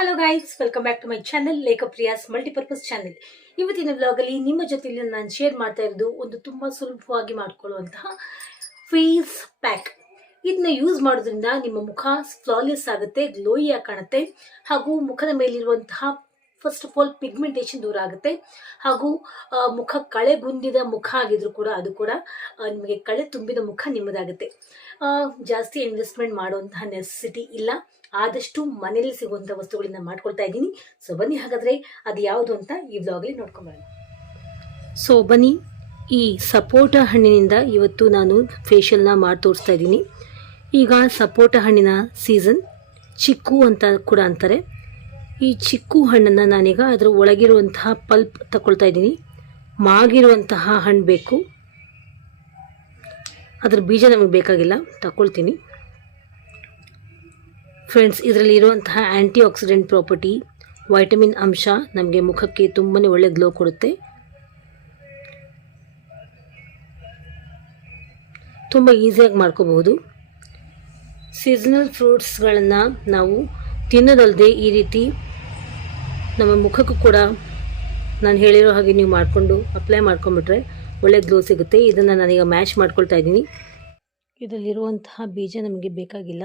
Hello guys, welcome back to my channel Lekhapriyas multipurpose channel. ಇವತ್ತಿನ ವ್ಲಾಗಲ್ಲಿ ನಿಮ್ಮ ಜೊತೆಯಲ್ಲಿ ನಾನು ಶೇರ್ ಮಾಡ್ತಾ ಇರೋದು ಒಂದು ತುಂಬ ಸುಲಭವಾಗಿ ಮಾಡ್ಕೊಳ್ಳುವಂತಹ ಫೇಸ್ ಪ್ಯಾಕ್. ಇದನ್ನ ಯೂಸ್ ಮಾಡೋದ್ರಿಂದ ನಿಮ್ಮ ಮುಖ ಫ್ಲಾಲೆಸ್ ಆಗುತ್ತೆ, ಗ್ಲೋಯಿಯಾಗಿ ಕಾಣುತ್ತೆ, ಹಾಗೂ ಮುಖದ ಮೇಲಿರುವಂತಹ ಫಸ್ಟ್ ಆಫ್ ಆಲ್ ಪಿಗ್ಮೆಂಟೇಷನ್ ದೂರ ಆಗುತ್ತೆ, ಹಾಗೂ ಮುಖ ಕಳೆಗುಂದಿದ ಮುಖ ಆಗಿದ್ರು ಕೂಡ ಅದು ಕೂಡ ನಿಮಗೆ ಕಳೆ ತುಂಬಿದ ಮುಖ ನಿಮ್ಮದಾಗುತ್ತೆ. ಜಾಸ್ತಿ ಇನ್ವೆಸ್ಟ್ಮೆಂಟ್ ಮಾಡುವಂತಹ ನೆಸೆಸಿಟಿ ಇಲ್ಲ. ಆದಷ್ಟು ಮನೇಲಿ ಸಿಗುವಂಥ ವಸ್ತುಗಳಿಂದ ಮಾಡ್ಕೊಳ್ತಾ ಇದ್ದೀನಿ. ಸೊ ಬನ್ನಿ, ಹಾಗಾದರೆ ಅದು ಯಾವುದು ಅಂತ ಈ ವ್ಲಾಗಲ್ಲಿ ನೋಡ್ಕೊಂಬರೋಣ. ಸೊ ಬನ್ನಿ, ಈ ಸಪೋಟ ಹಣ್ಣಿನಿಂದ ಇವತ್ತು ನಾನು ಫೇಶಿಯಲ್ನ ಮಾಡಿ ತೋರಿಸ್ತಾ ಇದ್ದೀನಿ. ಈಗ ಸಪೋಟ ಹಣ್ಣಿನ ಸೀಸನ್, ಚಿಕ್ಕು ಅಂತ ಕೂಡ ಅಂತಾರೆ. ಈ ಚಿಕ್ಕು ಹಣ್ಣನ್ನು ನಾನೀಗ ಅದರ ಒಳಗಿರುವಂತಹ ಪಲ್ಪ್ ತಗೊಳ್ತಾ ಇದ್ದೀನಿ. ಮಾಗಿರುವಂತಹ ಹಣ್ಣು ಬೇಕು, ಅದ್ರ ಬೀಜ ನಮಗೆ ಬೇಕಾಗಿಲ್ಲ, ತಗೊಳ್ತೀನಿ. ಫ್ರೆಂಡ್ಸ್, ಇದರಲ್ಲಿ ಇರುವಂತಹ ಆ್ಯಂಟಿ ಆಕ್ಸಿಡೆಂಟ್ ಪ್ರಾಪರ್ಟಿ, ವೈಟಮಿನ್ ಅಂಶ ನಮಗೆ ಮುಖಕ್ಕೆ ತುಂಬಾ ಒಳ್ಳೆ ಗ್ಲೋ ಕೊಡುತ್ತೆ. ತುಂಬ ಈಸಿಯಾಗಿ ಮಾಡ್ಕೋಬಹುದು. ಸೀಸನಲ್ ಫ್ರೂಟ್ಸ್ಗಳನ್ನು ನಾವು ತಿನ್ನೋದಲ್ಲದೆ ಈ ರೀತಿ ನಮ್ಮ ಮುಖಕ್ಕೂ ಕೂಡ ನಾನು ಹೇಳಿರೋ ಹಾಗೆ ನೀವು ಮಾಡಿಕೊಂಡು ಅಪ್ಲೈ ಮಾಡ್ಕೊಂಬಿಟ್ರೆ ಒಳ್ಳೆ ಗ್ಲೋ ಸಿಗುತ್ತೆ. ಇದನ್ನು ನಾನೀಗ ಮ್ಯಾಶ್ ಮಾಡ್ಕೊಳ್ತಾ ಇದ್ದೀನಿ. ಇದರಲ್ಲಿರುವಂತಹ ಬೀಜ ನಮಗೆ ಬೇಕಾಗಿಲ್ಲ.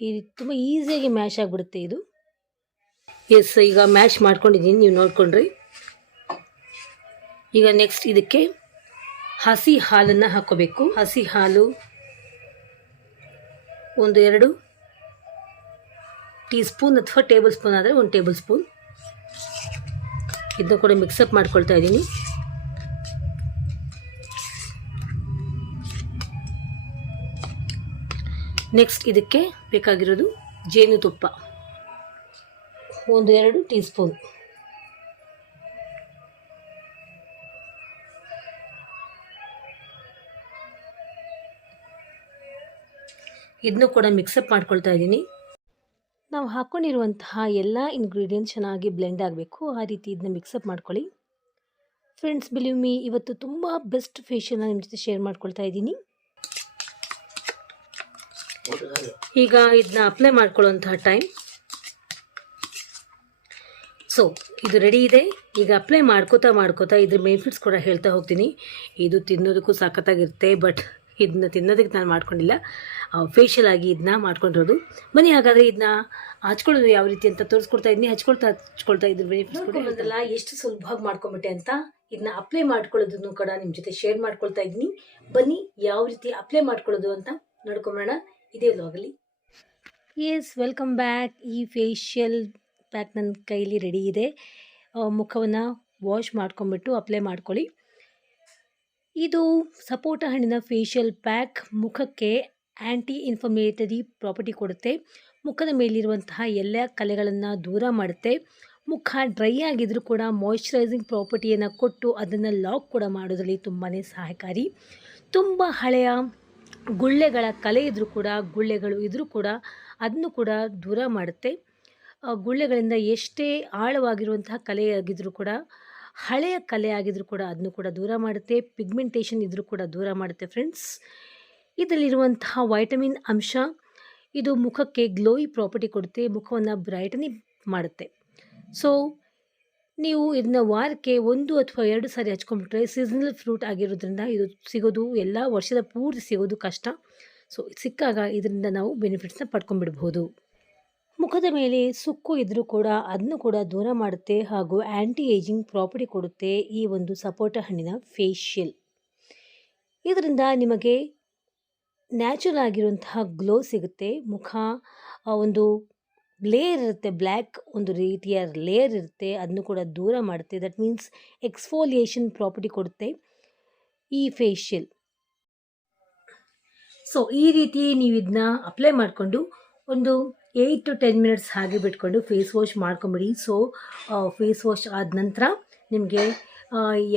ಈ ರೀತಿ ತುಂಬ ಈಸಿಯಾಗಿ ಮ್ಯಾಶ್ ಆಗಿಬಿಡುತ್ತೆ ಇದು. ಎಸ್, ಈಗ ಮ್ಯಾಶ್ ಮಾಡ್ಕೊಂಡಿದ್ದೀನಿ, ನೀವು ನೋಡ್ಕೊಂಡ್ರಿ. ಈಗ ನೆಕ್ಸ್ಟ್ ಇದಕ್ಕೆ ಹಸಿ ಹಾಲನ್ನು ಹಾಕೋಬೇಕು. ಹಸಿ ಹಾಲು 1-2 ಟೀ ಸ್ಪೂನ್ ಅಥವಾ ಟೇಬಲ್ ಸ್ಪೂನ್ ಆದರೆ 1 ಟೇಬಲ್ ಸ್ಪೂನ್. ಇದನ್ನು ಕೂಡ ಮಿಕ್ಸಪ್ ಮಾಡ್ಕೊಳ್ತಾ ಇದ್ದೀನಿ. ನೆಕ್ಸ್ಟ್ ಇದಕ್ಕೆ ಬೇಕಾಗಿರೋದು ಜೇನುತುಪ್ಪ 1-2 ಟೀ ಸ್ಪೂನ್. ಇದನ್ನು ಕೂಡ ಮಿಕ್ಸಪ್ ಮಾಡ್ಕೊಳ್ತಾ ಇದ್ದೀನಿ. ನಾವು ಹಾಕ್ಕೊಂಡಿರುವಂತಹ ಎಲ್ಲ ಇಂಗ್ರೀಡಿಯೆಂಟ್ಸ್ ಚೆನ್ನಾಗಿ ಬ್ಲೆಂಡ್ ಆಗಬೇಕು, ಆ ರೀತಿ ಇದನ್ನ ಮಿಕ್ಸಪ್ ಮಾಡ್ಕೊಳ್ಳಿ. ಫ್ರೆಂಡ್ಸ್, ಬಿಲೀವ್ ಮೀ, ಇವತ್ತು ತುಂಬ ಬೆಸ್ಟ್ ಫೇಶಿಯಲ್ನ ನಿಮ್ಮ ಜೊತೆ ಶೇರ್ ಮಾಡ್ಕೊಳ್ತಾ ಇದ್ದೀನಿ. ಈಗ ಇದನ್ನ ಅಪ್ಲೈ ಮಾಡ್ಕೊಳ್ಳುವಂತಹ ಟೈಮ್. ಸೊ ಇದು ರೆಡಿ ಇದೆ. ಈಗ ಅಪ್ಲೈ ಮಾಡ್ಕೋತಾ ಇದ್ರ ಬೆನಿಫಿಟ್ಸ್ ಕೂಡ ಹೇಳ್ತಾ ಹೋಗ್ತೀನಿ. ಇದು ತಿನ್ನೋದಕ್ಕೂ ಸಖತ್ತಾಗಿರುತ್ತೆ, ಬಟ್ ಇದನ್ನ ತಿನ್ನೋದಕ್ಕೆ ನಾನು ಮಾಡ್ಕೊಂಡಿಲ್ಲ, ಫೇಶಿಯಲ್ ಆಗಿ ಇದನ್ನ ಮಾಡ್ಕೊಂಡಿರೋದು. ಬನ್ನಿ, ಹಾಗಾದರೆ ಇದನ್ನ ಹಚ್ಕೊಳ್ಳೋದು ಯಾವ ರೀತಿ ಅಂತ ತೋರಿಸ್ಕೊಡ್ತಾ ಇದ್ದೀನಿ. ಹಚ್ಕೊಳ್ತಾ ಇದ್ರ ಬೆನಿಫಿಟ್ಸ್ ಕೂಡ ಅದೆಲ್ಲ ಎಷ್ಟು ಸುಲಭವಾಗಿ ಮಾಡ್ಕೊಂಬಿಟ್ಟೆ ಅಂತ ಇದನ್ನ ಅಪ್ಲೈ ಮಾಡ್ಕೊಳ್ಳೋದನ್ನು ಕೂಡ ನಿಮ್ಮ ಜೊತೆ ಶೇರ್ ಮಾಡ್ಕೊಳ್ತಾ ಇದ್ದೀನಿ. ಬನ್ನಿ, ಯಾವ ರೀತಿ ಅಪ್ಲೈ ಮಾಡ್ಕೊಳ್ಳೋದು ಅಂತ ನೋಡ್ಕೊಂಬೋಣ ಇದೇ ವ್ಲಾಗಲ್ಲಿ. Yes, welcome back. ಈ ಫೇಶಿಯಲ್ ಪ್ಯಾಕ್ ನನ್ನ ಕೈಲಿ ರೆಡಿ ಇದೆ. ಮುಖವನ್ನು ವಾಶ್ ಮಾಡ್ಕೊಂಬಿಟ್ಟು ಅಪ್ಲೈ ಮಾಡ್ಕೊಳ್ಳಿ. ಇದು ಸಪೋಟ ಹಣ್ಣಿನ ಫೇಶಿಯಲ್ ಪ್ಯಾಕ್ ಮುಖಕ್ಕೆ ಆ್ಯಂಟಿ ಇನ್ಫ್ಲಮೇಟರಿ ಪ್ರಾಪರ್ಟಿ ಕೊಡುತ್ತೆ. ಮುಖದ ಮೇಲಿರುವಂತಹ ಎಲ್ಲ ಕಲೆಗಳನ್ನು ದೂರ ಮಾಡುತ್ತೆ. ಮುಖ ಡ್ರೈ ಆಗಿದ್ರೂ ಕೂಡ ಮಾಯ್ಶ್ಚರೈಸಿಂಗ್ ಪ್ರಾಪರ್ಟಿಯನ್ನು ಕೊಟ್ಟು ಅದನ್ನು ಲಾಕ್ ಕೂಡ ಮಾಡೋದ್ರಲ್ಲಿ ತುಂಬಾ ಸಹಾಯಕಾರಿ. ತುಂಬ ಹಳೆಯ ಗುಳ್ಳೆಗಳ ಕಲೆ ಗುಳ್ಳೆಗಳು ಇದ್ರೂ ಕೂಡ ಅದನ್ನು ಕೂಡ ದೂರ ಮಾಡುತ್ತೆ. ಗುಳ್ಳೆಗಳಿಂದ ಎಷ್ಟೇ ಆಳವಾಗಿರುವಂತಹ ಕಲೆ ಆಗಿದ್ರೂ ಕೂಡ, ಹಳೆಯ ಕಲೆ ಆಗಿದ್ರೂ ಕೂಡ ಅದನ್ನು ಕೂಡ ದೂರ ಮಾಡುತ್ತೆ. ಪಿಗ್ಮೆಂಟೇಷನ್ ಇದ್ರೂ ಕೂಡ ದೂರ ಮಾಡುತ್ತೆ. ಫ್ರೆಂಡ್ಸ್, ಇದರಲ್ಲಿರುವಂತಹ ವೈಟಮಿನ್ ಅಂಶ ಇದು ಮುಖಕ್ಕೆ ಗ್ಲೋಯಿ ಪ್ರಾಪರ್ಟಿ ಕೊಡುತ್ತೆ, ಮುಖವನ್ನು ಬ್ರೈಟನಿಂಗ್ ಮಾಡುತ್ತೆ. ಸೊ ನೀವು ಇದನ್ನ ವಾರಕ್ಕೆ 1 ಅಥವಾ 2 ಸಾರಿ ಹಚ್ಕೊಂಡ್ಬಿಟ್ರೆ, ಸೀಸನಲ್ ಫ್ರೂಟ್ ಆಗಿರೋದ್ರಿಂದ ಇದು ಸಿಗೋದು ಎಲ್ಲ ವರ್ಷದ ಪೂರ್ತಿ ಸಿಗೋದು ಕಷ್ಟ. ಸೊ ಸಿಕ್ಕಾಗ ಇದರಿಂದ ನಾವು ಬೆನಿಫಿಟ್ಸ್ನ ಪಡ್ಕೊಂಡ್ಬಿಡ್ಬೋದು. ಮುಖದ ಮೇಲೆ ಸುಕ್ಕು ಇದ್ದರೂ ಕೂಡ ಅದನ್ನು ಕೂಡ ದೂರ ಮಾಡುತ್ತೆ, ಹಾಗೂ ಆ್ಯಂಟಿ ಏಜಿಂಗ್ ಪ್ರಾಪರ್ಟಿ ಕೊಡುತ್ತೆ ಈ ಒಂದು ಸಪೋಟ ಹಣ್ಣಿನ ಫೇಶಿಯಲ್. ಇದರಿಂದ ನಿಮಗೆ ನ್ಯಾಚುರಲ್ ಆಗಿರುವಂತಹ ಗ್ಲೋ ಸಿಗುತ್ತೆ. ಮುಖ ಒಂದು ಲೇಯರ್ ಇರುತ್ತೆ, ಬ್ಲ್ಯಾಕ್ ಒಂದು ರೀತಿಯ ಲೇಯರ್ ಇರುತ್ತೆ, ಅದನ್ನು ಕೂಡ ದೂರ ಮಾಡುತ್ತೆ. ದಟ್ ಮೀನ್ಸ್ ಎಕ್ಸ್ಫೋಲಿಯೇಷನ್ ಪ್ರಾಪರ್ಟಿ ಕೊಡುತ್ತೆ ಈ ಫೇಶಿಯಲ್. ಸೊ ಈ ರೀತಿ ನೀವು ಇದನ್ನ ಅಪ್ಲೈ ಮಾಡಿಕೊಂಡು ಒಂದು 8 to 10 ಮಿನಿಟ್ಸ್ ಹಾಗೆ ಬಿಟ್ಕೊಂಡು ಫೇಸ್ ವಾಶ್ ಮಾಡ್ಕೊಂಬಿಡಿ. ಸೊ ಫೇಸ್ ವಾಶ್ ಆದ ನಂತರ ನಿಮಗೆ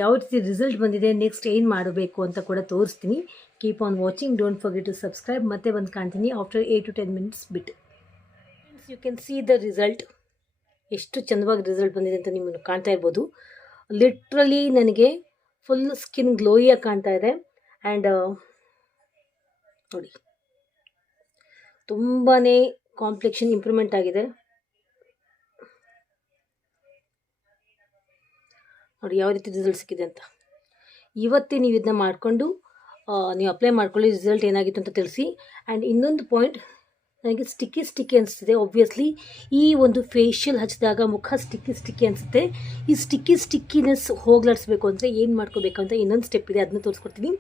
ಯಾವ ರೀತಿ ರಿಸಲ್ಟ್ ಬಂದಿದೆ, ನೆಕ್ಸ್ಟ್ ಏನು ಮಾಡಬೇಕು ಅಂತ ಕೂಡ ತೋರಿಸ್ತೀನಿ. Keep on watching, don't forget to subscribe. ಮತ್ತೆ ಬಂದು ಕಾಣ್ತೀನಿ ಆಫ್ಟರ್ 8 to 10 ಮಿನಿಟ್ಸ್ ಬಿಟ್ಟು. You can see the result, ಎಷ್ಟು ಚಂದವಾಗಿ ರಿಸಲ್ಟ್ ಬಂದಿದೆ ಅಂತ ನಿಮ್ಮನ್ನು ಕಾಣ್ತಾ ಇರ್ಬೋದು. ಲಿಟ್ರಲಿ ನನಗೆ ಫುಲ್ ಸ್ಕಿನ್ ಗ್ಲೋಯಿಯಾಗಿ ಕಾಣ್ತಾ ಇದೆ. ಆ್ಯಂಡ್ ನೋಡಿ, ತುಂಬಾ ಕಾಂಪ್ಲೆಕ್ಷನ್ ಇಂಪ್ರೂವ್ಮೆಂಟ್ ಆಗಿದೆ ನೋಡಿ ಯಾವ ರೀತಿ ರಿಸಲ್ಟ್ ಸಿಕ್ಕಿದೆ ಅಂತ. ಇವತ್ತೇ ನೀವು ಇದನ್ನ ಮಾಡಿಕೊಂಡು ನೀವು ಅಪ್ಲೈ ಮಾಡ್ಕೊಳ್ಳಿ, ರಿಸಲ್ಟ್ ಏನಾಗಿತ್ತು ಅಂತ ತಿಳಿಸಿ. ಆ್ಯಂಡ್ ಇನ್ನೊಂದು ಪಾಯಿಂಟ್, ನನಗೆ ಸ್ಟಿಕ್ಕಿ ಅನಿಸ್ತಿದೆ. ಒಬ್ವಿಯಸ್ಲಿ ಈ ಒಂದು ಫೇಶಿಯಲ್ ಹಚ್ಚಿದಾಗ ಮುಖ ಸ್ಟಿಕ್ಕಿ ಅನಿಸುತ್ತೆ. ಈ ಸ್ಟಿಕ್ಕಿನೆಸ್ ಹೋಗ್ಲಾಡಿಸ್ಬೇಕು ಅಂದರೆ ಏನು ಮಾಡ್ಕೋಬೇಕು ಅಂತ ಇನ್ನೊಂದು ಸ್ಟೆಪ್ ಇದೆ, ಅದನ್ನ ತೋರಿಸ್ಕೊಡ್ತೀನಿ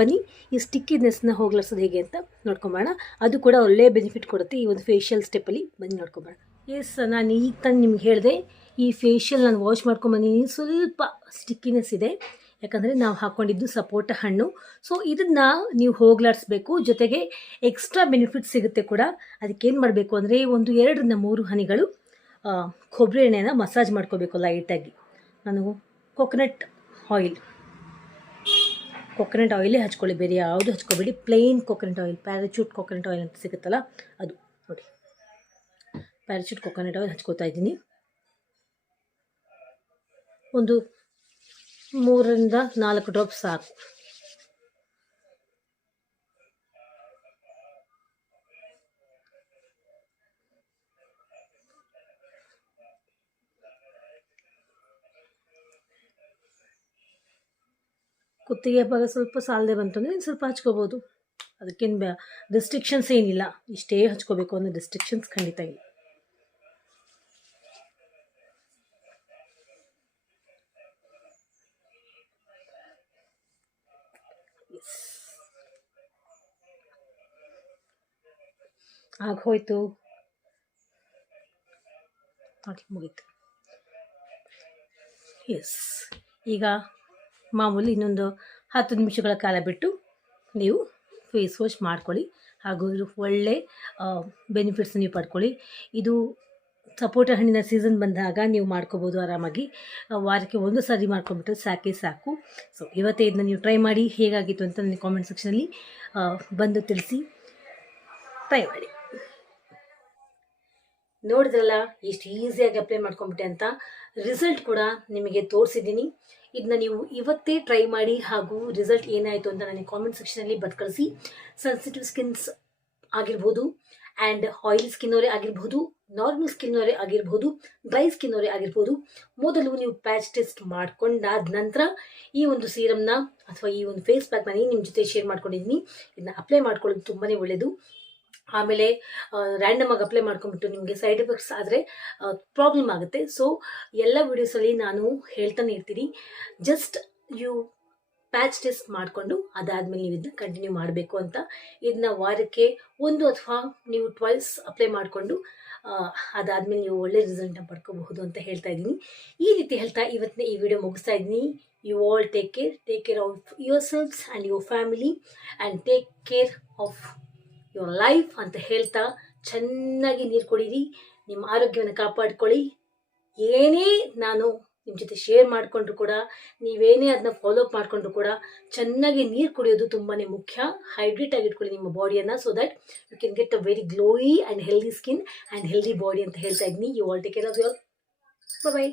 ಬನ್ನಿ. ಈ ಸ್ಟಿಕ್ಕಿನೆಸ್ನ ಹೋಗ್ಲಾಡ್ಸೋದು ಹೇಗೆ ಅಂತ ನೋಡ್ಕೊಂಬೋಣ. ಅದು ಕೂಡ ಒಳ್ಳೆಯ ಬೆನಿಫಿಟ್ ಕೊಡುತ್ತೆ ಈ ಒಂದು ಫೇಶಿಯಲ್ ಸ್ಟೆಪ್ಪಲ್ಲಿ. ಬನ್ನಿ ನೋಡ್ಕೊಂಬೋಣ. ಎಸ್, ನಾನು ಈಗ ತಾನು ನಿಮ್ಗೆ ಹೇಳಿದೆ, ಈ ಫೇಶಿಯಲ್ ನಾನು ವಾಶ್ ಮಾಡ್ಕೊಂಬಂದಿದ್ದೀನಿ. ಸ್ವಲ್ಪ ಸ್ಟಿಕ್ಕಿನೆಸ್ ಇದೆ, ಯಾಕಂದರೆ ನಾವು ಹಾಕ್ಕೊಂಡಿದ್ದು ಸಪೋಟ ಹಣ್ಣು. ಸೊ ಇದನ್ನು ನೀವು ಹೋಗ್ಲಾಡಿಸ್ಬೇಕು. ಜೊತೆಗೆ ಎಕ್ಸ್ಟ್ರಾ ಬೆನಿಫಿಟ್ ಸಿಗುತ್ತೆ ಕೂಡ. ಅದಕ್ಕೇನು ಮಾಡಬೇಕು ಅಂದರೆ 2-3 ಹನಿಗಳು ಕೊಬ್ಬರಿ ಎಣ್ಣೆನ ಮಸಾಜ್ ಮಾಡ್ಕೋಬೇಕು ಲೈಟಾಗಿ. ನಾನು ಕೊಕೊನಟ್ ಆಯಿಲೇ ಹಚ್ಕೊಳ್ಳಿ, ಬೇರೆ ಯಾವುದು ಹಚ್ಕೋಬೇಡಿ. Plain coconut oil, Parachute coconut oil ಅಂತ ಸಿಗುತ್ತಲ್ಲ ಅದು ನೋಡಿ. ಪ್ಯಾರಾಚೂಟ್ ಕೊಕೊನಟ್ ಆಯಿಲ್ ಹಚ್ಕೋತಾ ಇದ್ದೀನಿ. 3-4 ಡ್ರಾಪ್ ಸಾಕು. ಕುತ್ತಿಗೆ ಭಾಗ ಸ್ವಲ್ಪ ಸಾಲದೆ ಬಂತು ಅಂದರೆ ಸ್ವಲ್ಪ ಹಚ್ಕೋಬೋದು. ಅದಕ್ಕೇನು ರೆಸ್ಟ್ರಿಕ್ಷನ್ಸ್ ಏನಿಲ್ಲ, ಇಷ್ಟೇ ಹಚ್ಕೋಬೇಕು ಅನ್ನೋ ರೆಸ್ಟ್ರಿಕ್ಷನ್ಸ್ ಖಂಡಿತ ಇಲ್ಲ. ಆಗೋಯ್ತು ನೋಡಿ, ಮುಗೀತು. ಎಸ್, ಈಗ ಮಾಮೂಲಿ ಇನ್ನೊಂದು 10 ನಿಮಿಷಗಳ ಕಾಲ ಬಿಟ್ಟು ನೀವು ಫೇಸ್ ವಾಶ್ ಮಾಡ್ಕೊಳ್ಳಿ. ಹಾಗೂ ಒಳ್ಳೆ ಬೆನಿಫಿಟ್ಸ್ ನೀವು ಪಡ್ಕೊಳ್ಳಿ. ಇದು ಸಪೋಟ ಹಣ್ಣಿನ ಸೀಸನ್ ಬಂದಾಗ ನೀವು ಮಾಡ್ಕೋಬೋದು ಆರಾಮಾಗಿ. ವಾರಕ್ಕೆ 1 ಸಾರಿ ಮಾಡ್ಕೊಂಬಿಟ್ರೆ ಸಾಕು. ಸೊ ಇವತ್ತೇ ಇದನ್ನ ನೀವು ಟ್ರೈ ಮಾಡಿ, ಹೇಗಾಗಿತ್ತು ಅಂತ ನನಗೆ ಕಾಮೆಂಟ್ ಸೆಕ್ಷನಲ್ಲಿ ಬಂದು ತಿಳಿಸಿ. ಟ್ರೈ ಮಾಡಿ. ನೋಡಿದ್ರಲ್ಲ ಎಷ್ಟು ಈಸಿಯಾಗಿ ಅಪ್ಲೈ ಮಾಡ್ಕೊಂಬಿಟ್ಟೆ ಅಂತ. ರಿಸಲ್ಟ್ ಕೂಡ ನಿಮಗೆ ತೋರಿಸಿದ್ದೀನಿ. ಇದನ್ನ ನೀವು ಇವತ್ತೇ ಟ್ರೈ ಮಾಡಿ, ಹಾಗೂ ರಿಸಲ್ಟ್ ಏನಾಯಿತು ಅಂತ ನನಗೆ ಕಾಮೆಂಟ್ ಸೆಕ್ಷನಲ್ಲಿ ಬಟ್ ಕಳಿಸಿ. ಸೆನ್ಸಿಟಿವ್ ಸ್ಕಿನ್ಸ್ ಆಗಿರ್ಬೋದು, ಆ್ಯಂಡ್ ಆಯಿಲ್ ಸ್ಕಿನ್ನವರೇ ಆಗಿರ್ಬೋದು, ನಾರ್ಮಲ್ ಸ್ಕಿನ್ನವರೇ ಆಗಿರ್ಬೋದು, ಡ್ರೈ ಸ್ಕಿನ್ನವರೇ ಆಗಿರ್ಬೋದು, ಮೊದಲು ನೀವು ಪ್ಯಾಚ್ ಟೆಸ್ಟ್ ಮಾಡ್ಕೊಂಡಾದ ನಂತರ ಈ ಒಂದು ಸೀರಮ್ನ ಅಥವಾ ಈ ಒಂದು ಫೇಸ್ ಪ್ಯಾಕ್ನ ನಿಮ್ಮ ಜೊತೆ ಶೇರ್ ಮಾಡ್ಕೊಂಡಿದ್ದೀನಿ. ಇದನ್ನ ಅಪ್ಲೈ ಮಾಡ್ಕೊಳ್ಳೋದು ತುಂಬಾ ಒಳ್ಳೆಯದು. ಆಮೇಲೆ ರ್ಯಾಂಡಮ್ ಆಗಿ ಅಪ್ಲೈ ಮಾಡ್ಕೊಂಡ್ಬಿಟ್ಟು ನಿಮಗೆ ಸೈಡ್ ಎಫೆಕ್ಟ್ಸ್ ಆದರೆ ಪ್ರಾಬ್ಲಮ್ ಆಗುತ್ತೆ. ಸೊ ಎಲ್ಲ ವಿಡಿಯೋಸಲ್ಲಿ ನಾನು ಹೇಳ್ತಾನೆ ಇರ್ತೀನಿ, ಜಸ್ಟ್ ಯು ಪ್ಯಾಚ್ ಟೆಸ್ಟ್ ಮಾಡಿಕೊಂಡು ಅದಾದಮೇಲೆ ನೀವು ಇದನ್ನ ಕಂಟಿನ್ಯೂ ಮಾಡಬೇಕು ಅಂತ. ಇದನ್ನ ವಾರಕ್ಕೆ 1 ಅಥವಾ ನೀವು 2 ಅಪ್ಲೈ ಮಾಡಿಕೊಂಡು ಅದಾದಮೇಲೆ ನೀವು ಒಳ್ಳೆ ರಿಸಲ್ಟ್ನ ಪಡ್ಕೋಬಹುದು ಅಂತ ಹೇಳ್ತಾ ಇದ್ದೀನಿ. ಈ ರೀತಿ ಹೇಳ್ತಾ ಇವತ್ತಿನ ಈ ವಿಡಿಯೋ ಮುಗಿಸ್ತಾ ಇದ್ದೀನಿ. You all take care of your selfs and your family, and take care of your life ಅಂತ ಹೇಳ್ತಾ, ಚೆನ್ನಾಗಿ ನೀರು ಕುಡೀರಿ, ನಿಮ್ಮ ಆರೋಗ್ಯವನ್ನು ಕಾಪಾಡ್ಕೊಳ್ಳಿ. ಏನೇ ನಾನು ನಿಮ್ಮ ಜೊತೆ ಶೇರ್ ಮಾಡಿಕೊಂಡ್ರು ಕೂಡ, ನೀವೇನೇ ಅದನ್ನ ಫಾಲೋ ಅಪ್ ಮಾಡಿಕೊಂಡ್ರು ಕೂಡ, ಚೆನ್ನಾಗಿ ನೀರು ಕುಡಿಯೋದು ತುಂಬಾ ಮುಖ್ಯ. ಹೈಡ್ರೇಟ್ ಆಗಿಟ್ಕೊಳ್ಳಿ ನಿಮ್ಮ ಬಾಡಿಯನ್ನು, so that you can get a very glowy and healthy skin and healthy body ಅಂತ ಹೇಳ್ತಾ ಇದ್ದೀನಿ. You all take care of your. By.